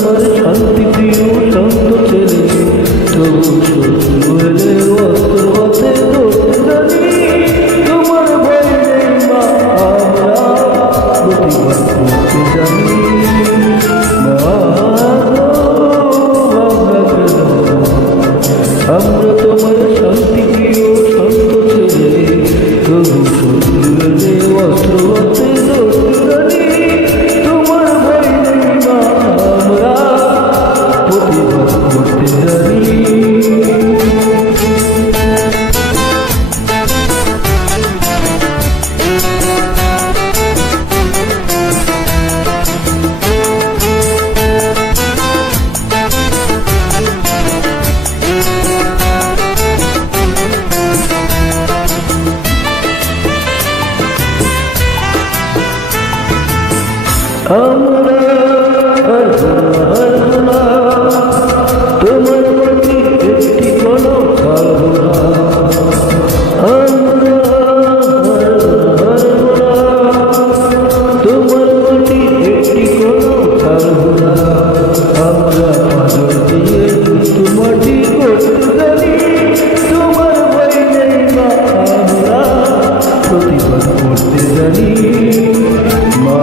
তোমার শান্তি প্রিয় শান্ত ছেলে, তবু শত্রু এলে অস্ত্র হাতে ধরতে জানি। তোমার ভয় নেই মা, আমরা প্রতিবাদ করতে জানি। মা আমরা তোমার শান্তি প্রিয় শান্ত ছেলে, তবু শত্রু এলে অস্ত্র হাতে ধরতে জানি। তোমার ভয় নেই মা, আমরা প্রতিবাদ করতে জানি। আমরা হারবো না, তোমার প্রতি একটি কোনো ছাড়বো না। আমরা হারবো না, তোমার প্রতি একটি কোনো ছাড়বো না। আমরা পাথর দিয়ে দুটো মাটি করতে জানি। তোমার ভয় নেই মা, আমরা প্রতিবাদ করতে জানি। মা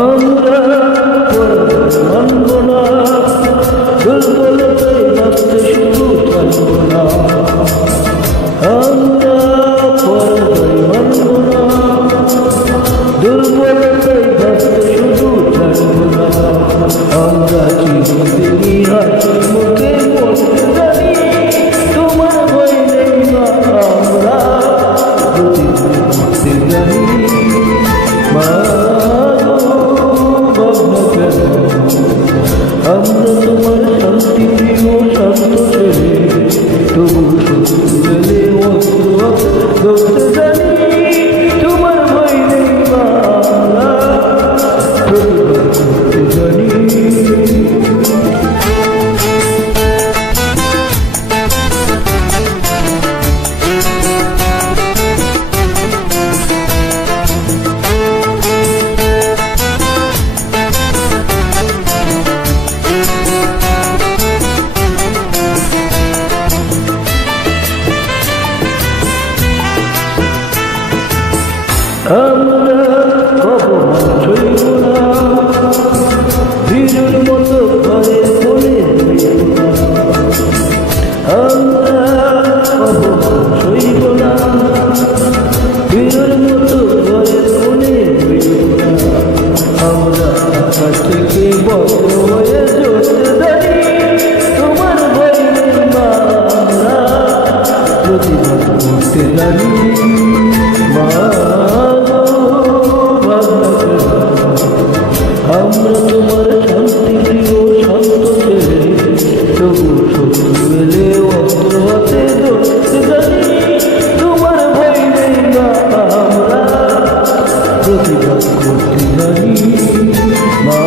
আমরা মানব না, দুর্বলতায় বাঁচতে শুধু জানব না। আমরা পরাজয় মানব না, দুর্বলতায় বাঁচতে শুধু জানব না। আমরা চিরদিনই হাসি মুখে বলতে জানি। তোমার ভয় নেই মা, আমরা প্রতিবাদ করতে জানি। মা আমরা তোমার শান্তি প্রিয় শান্ত ছেলে, তবু শত্রু এলে অস্ত্র ধরতে জানি। তোমার ভয় নেই মা, আমরা প্রতিবাদ করতে জানি। আমরা অপমান সইব না, বীরের মতো ঘরে বলে রইব না। আমরা অপমান সইব না, বীরের মতো ঘরে বলে রইব না। আমরা আকাশ থেকে বজ্র হয়ে জ্বলতে জানি। তোমার ভয় নেই মা, আমরা প্রতিবাদ করতে জানি। মা আমরা তোমার শান্তি প্রিয় শান্ত ছেলে, তবু শত্রু এলে অস্ত্র হাতে ধরতে জানি। তোমার ভয় নেই মা, আমরা প্রতিবাদ করতে জানি। মা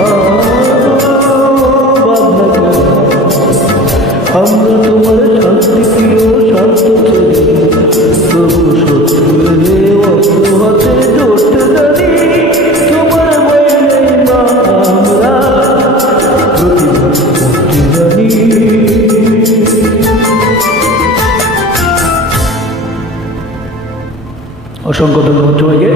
আমরা তোমার শান্তি প্রিয় শান্ত ছেলে, তবু শত্রু এলে অস্ত্র হাতে ধরতে জানি। তোমার ভয় নেই মা, আমরা প্রতিবাদ করতে জানি। অসংখ্য ধন্যবাদ সবাইকে।